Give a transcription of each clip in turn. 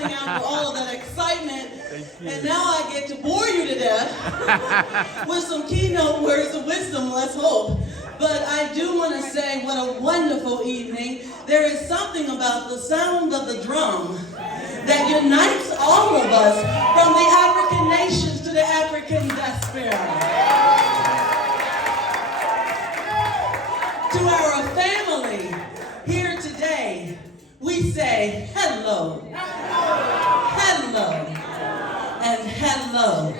coming out for all of that excitement. And now I get to bore you to death with some keynote words of wisdom, let's hope. But I do want to say what a wonderful evening. There is something about the sound of the drum that unites all of us, from the African nations to the African diaspora. To our family here today, we say hello, hello, and hello.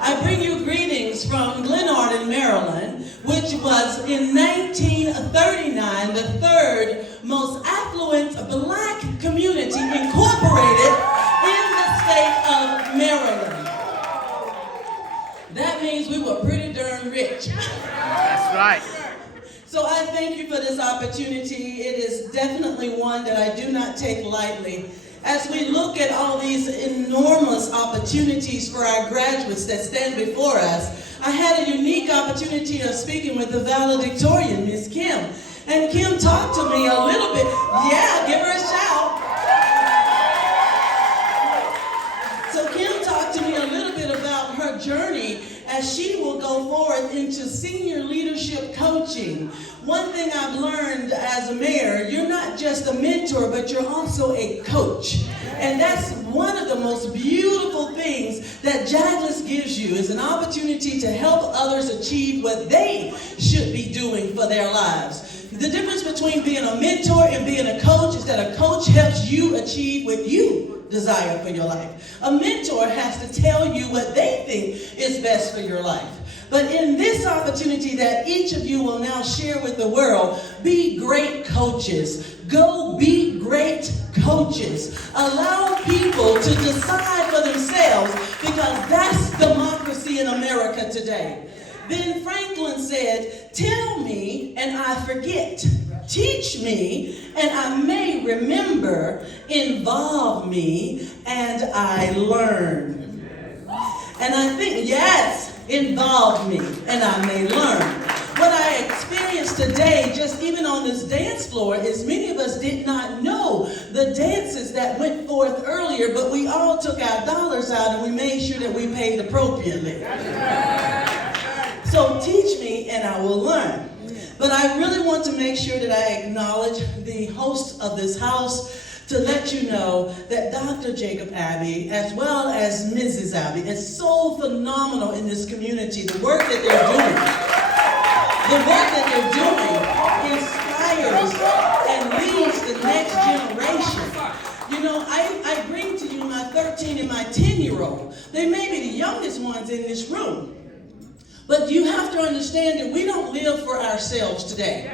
I bring you greetings from Glenarden, Maryland, which was in 1939 the third most affluent black community incorporated in the state of Maryland. That means we were pretty darn rich. That's right. So I thank you for this opportunity. It is definitely one that I do not take lightly. As we look at all these enormous opportunities for our graduates that stand before us, I had a unique opportunity of speaking with the valedictorian, Ms. Kim. And Kim talked to me a little bit. Yeah, give her a shout. So Kim talked to me a little bit about her journey as she will go forth into senior leadership coaching. One thing I've learned as a mayor, you're not just a mentor, but you're also a coach. And that's one of the most beautiful things that Jagils gives you, is an opportunity to help others achieve what they should be doing for their lives. The difference between being a mentor and being a coach is that a coach helps you achieve what you desire for your life. A mentor has to tell you what they think is best for your life. But in this opportunity that each of you will now share with the world, be great coaches. Go be great coaches. Allow people to decide for themselves, because that's democracy in America today. Ben Franklin said, "Tell me and I forget. Teach me and I may remember. Involve me and I learn." And I think, yes, involve me and I may learn. What I experienced today, just even on this dance floor, is many of us did not know the dances that went forth earlier, but we all took our dollars out and we made sure that we paid appropriately. So teach me and I will learn. But I really want to make sure that I acknowledge the host of this house to let you know that Dr. Jacobs-Abbey, as well as Mrs. Abbey, is so phenomenal in this community. The work that they're doing inspires and leads the next generation. You know, I bring to you my 13 and my 10-year-old. They may be the youngest ones in this room. But you have to understand that we don't live for ourselves today.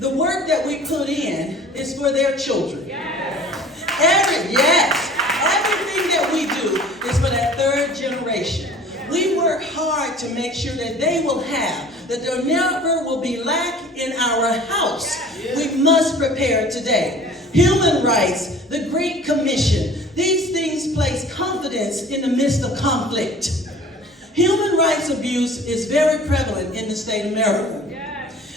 The work that we put in is for their children. Everything that we do is for that third generation. We work hard to make sure that they will have, that there never will be lack in our house. We must prepare today. Human rights, the Great Commission, these things place confidence in the midst of conflict. Human rights abuse is very prevalent in the state of Maryland.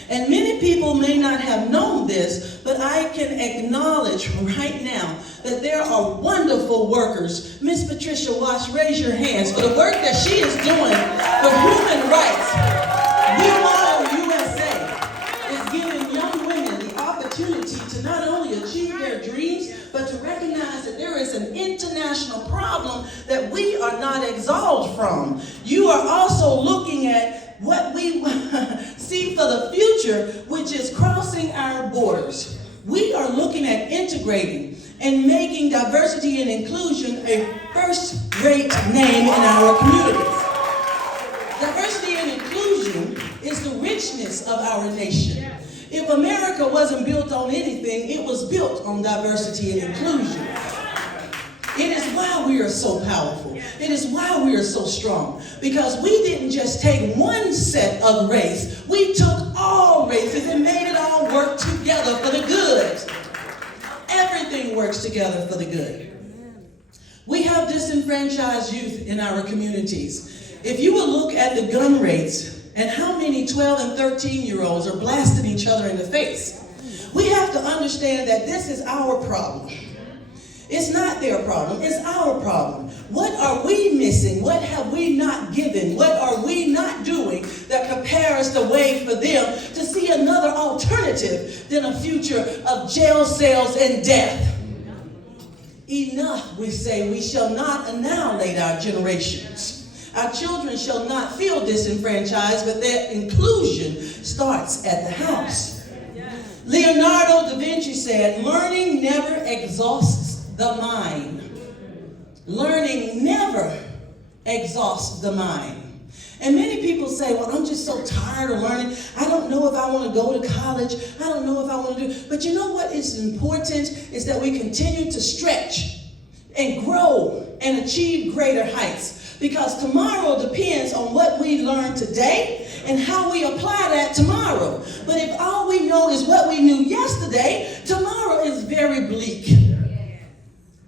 And many people may not have known this, but I can acknowledge right now that there are wonderful workers. Miss Patricia Wash, raise your hands for the work that she is doing for human rights. We Model USA is giving young women the opportunity to not only achieve their dreams, but to recognize that there is an international problem that we are not absolved from. You are also looking at what we see for the future, which is crossing our borders. We are looking at integrating and making diversity and inclusion a first-rate name in our communities. Diversity and inclusion is the richness of our nation. If America wasn't built on anything, it was built on diversity and inclusion. It is why we are so powerful. It is why we are so strong. Because we didn't just take one set of race. We took all races and made it all work together for the good. Everything works together for the good. We have disenfranchised youth in our communities. If you will look at the gun rates and how many 12 and 13-year-olds are blasting each other in the face, we have to understand that this is our problem. It's not their problem, it's our problem. What are we missing? What have we not given? What are we not doing that prepares the way for them to see another alternative than a future of jail cells and death? Enough, we say, we shall not annihilate our generations. Our children shall not feel disenfranchised, but their inclusion starts at the house. Leonardo da Vinci said, learning never exhausts the mind. Learning never exhausts the mind. And many people say, well, I'm just so tired of learning. I don't know if I want to go to college. I don't know if I want to do. But you know what is important is that we continue to stretch and grow and achieve greater heights. Because tomorrow depends on what we learn today and how we apply that tomorrow. But if all we know is what we knew yesterday, tomorrow is very bleak.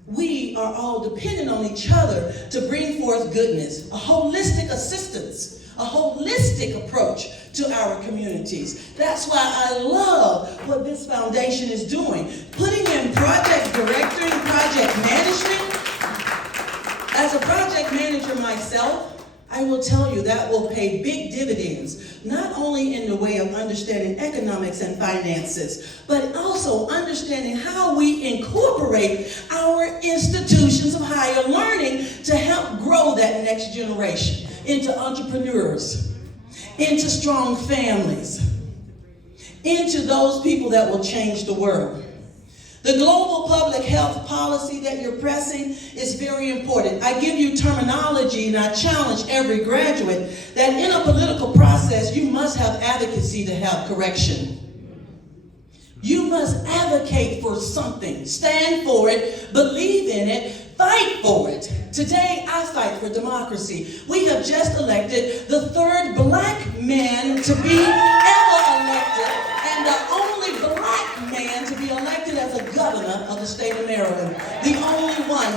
We are all dependent on each other to bring forth goodness, a holistic assistance, a holistic approach to our communities. That's why I love what this foundation is doing. Putting in project director and project management. As a project manager myself, I will tell you that will pay big dividends, not only in the way of understanding economics and finances, but also understanding how we incorporate our institutions of higher learning to help grow that next generation into entrepreneurs, into strong families, into those people that will change the world. The global public health policy that you're pressing is very important. I give you terminology and I challenge every graduate that in a political process, you must have advocacy to have correction. You must advocate for something, stand for it, believe in it, fight for it. Today, I fight for democracy. We have just elected the third black man to be ever elected and the only black man to be elected as a governor of the state of Maryland. The only one.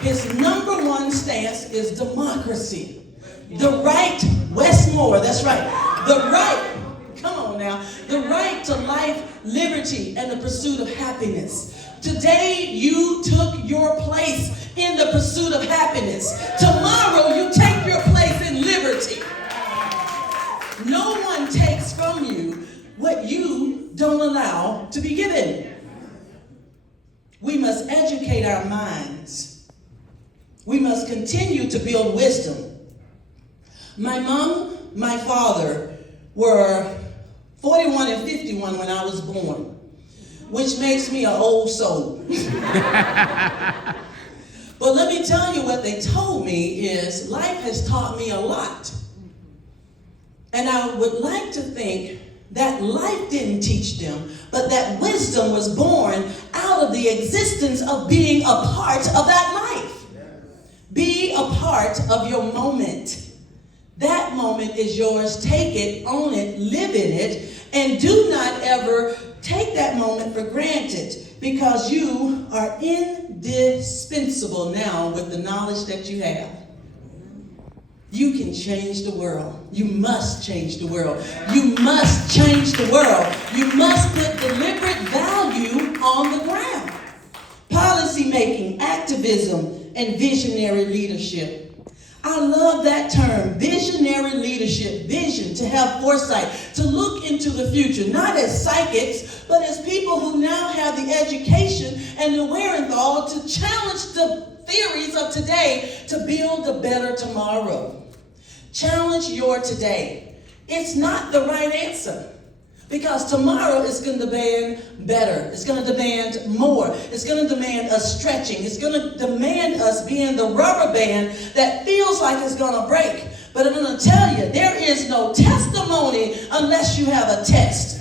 His number one stance is democracy. The right, Westmore, that's right. The right, come on now, the right to life, liberty, and the pursuit of happiness. Today, you took your place in the pursuit of happiness. Tomorrow, you take your place in liberty. No one takes from you what you don't allow to be given. We must educate our minds. We must continue to build wisdom. My mom, my father were 41 and 51 when I was born, which makes me an old soul. But let me tell you what they told me is life has taught me a lot. And I would like to think that life didn't teach them, but that wisdom was born out of the existence of being a part of that life. Be a part of your moment. That moment is yours. Take it, own it, live in it, and do not ever take that moment for granted, because you are indispensable now with the knowledge that you have. You can change the world. You must change the world. You must change the world. You must put deliberate value on the ground. Policy making, activism, and visionary leadership. I love that term, visionary leadership, vision, to have foresight, to look into the future, not as psychics, but as people who now have the education and the wherewithal to challenge the theories of today to build a better tomorrow. Challenge your today. It's not the right answer, because tomorrow is going to demand better. It's going to demand more. It's going to demand us stretching. It's going to demand us being the rubber band that feels like it's going to break. But I'm going to tell you, there is no testimony unless you have a test.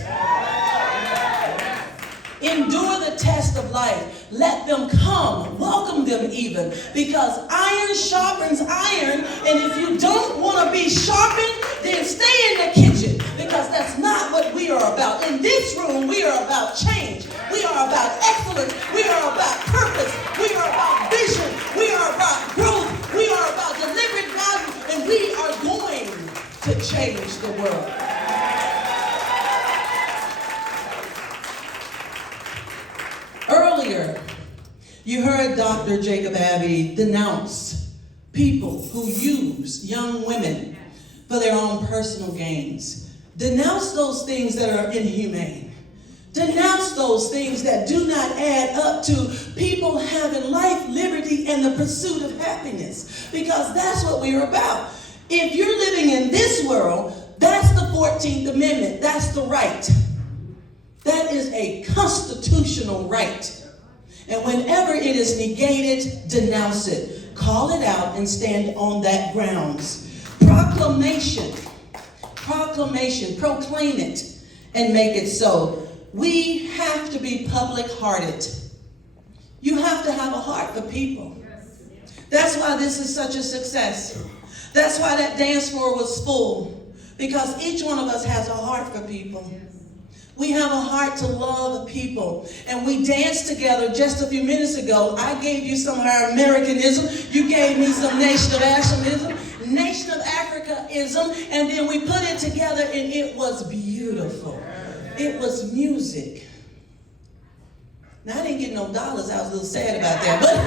Endure the test of life. Let them come. Welcome them even. Because iron sharpens iron. And if you don't want to be sharpened, then stay in the kitchen. Because that's not what we are about. In this room, we are about change. We are about excellence. We are about purpose. We are about vision. We are about growth. We are about deliberate value. And we are going to change the world. Earlier, You heard Dr. Jacobs-Abbey denounce people who use young women for their own personal gains. Denounce those things that are inhumane. Denounce those things that do not add up to people having life, liberty, and the pursuit of happiness. Because that's what we are about. If you're living in this world, that's the 14th Amendment. That's the right. That is a constitutional right. And whenever it is negated, denounce it. Call it out and stand on that grounds. Proclamation, proclaim it and make it so. We have to be public-hearted. You have to have a heart for people. That's why this is such a success. That's why that dance floor was full, because each one of us has a heart for people. We have a heart to love people. And we danced together just a few minutes ago. I gave you some of our Americanism. You gave me some Nation of Africaism, and then we put it together, and it was beautiful. It was music. Now, I didn't get no dollars. I was a little sad about that. But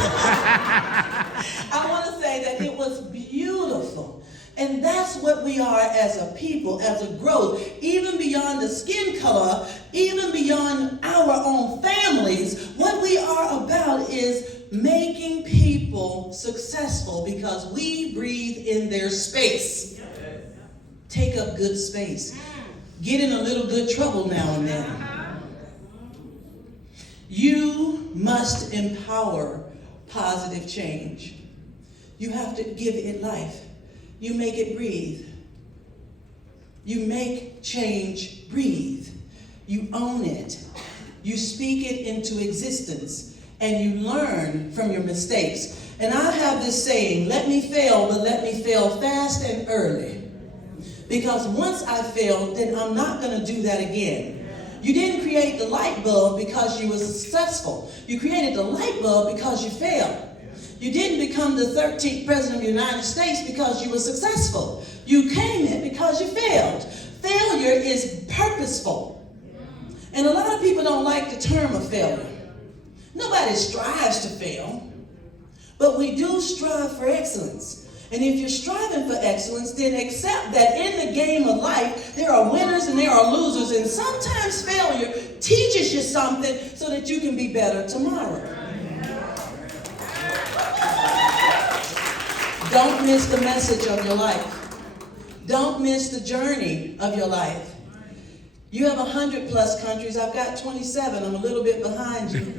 I want to say that it was beautiful. And that's what we are as a people, as a growth, even beyond the skin color, even beyond our own families. What we are about is making people successful because we breathe in their space. Take up good space. Get in a little good trouble now and then. You must empower positive change. You have to give it life. You make it breathe. You make change breathe. You own it. You speak it into existence. And you learn from your mistakes. And I have this saying, let me fail, but let me fail fast and early. Because once I fail, then I'm not going to do that again. You didn't create the light bulb because you were successful. You created the light bulb because you failed. You didn't become the 13th president of the United States because you were successful. You came in because you failed. Failure is purposeful. And a lot of people don't like the term of failure. Nobody strives to fail, but we do strive for excellence. And if you're striving for excellence, then accept that in the game of life, there are winners and there are losers. And sometimes failure teaches you something so that you can be better tomorrow. Don't miss the message of your life. Don't miss the journey of your life. You have 100+ countries. I've got 27. I'm a little bit behind you.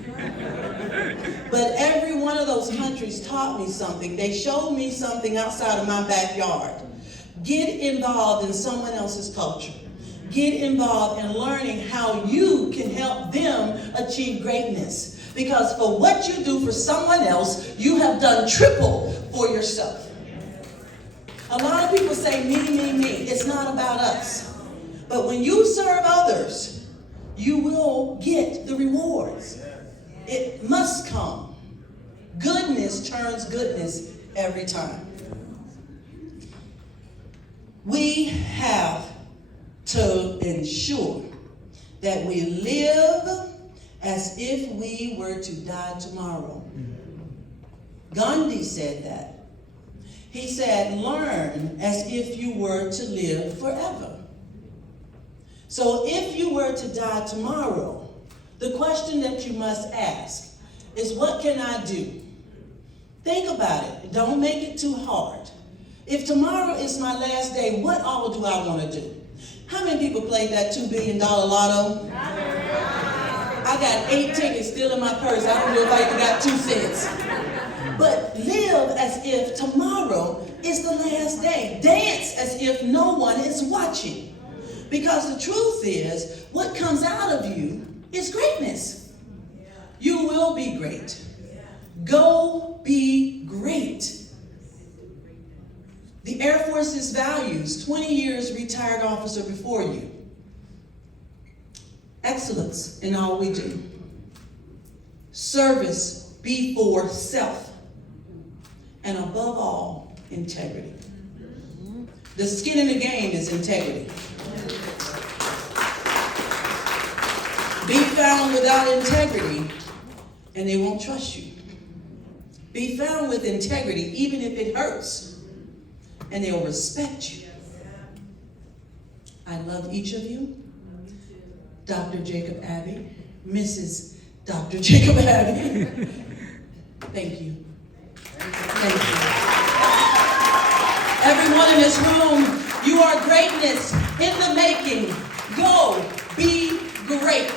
But every one of those countries taught me something. They showed me something outside of my backyard. Get involved in someone else's culture. Get involved in learning how you can help them achieve greatness. Because for what you do for someone else, you have done triple for yourself. A lot of people say, me, me, me. It's not about us. But when you serve others, you will get the rewards. It must come. Goodness turns goodness every time. We have to ensure that we live as if we were to die tomorrow. Gandhi said that. He said, learn as if you were to live forever. So if you were to die tomorrow, the question that you must ask is, what can I do? Think about it. Don't make it too hard. If tomorrow is my last day, what all do I want to do? How many people played that $2 billion lotto? I got 8 tickets still in my purse. I don't know if I even got 2 cents. But live as if tomorrow is the last day. Dance as if no one is watching. Because the truth is, what comes out of you is greatness. You will be great. Go be great. The Air Force's values, 20 years retired officer before you. Excellence in all we do. Service before self. And above all, integrity. The skin in the game is integrity. Be found without integrity, and they won't trust you. Be found with integrity, even if it hurts. And they'll respect you. I love each of you. Dr. Jacob-Abbey, Mrs. Dr. Jacob-Abbey. Thank you. Thank you. Everyone in this room, you are greatness in the making. Go be great.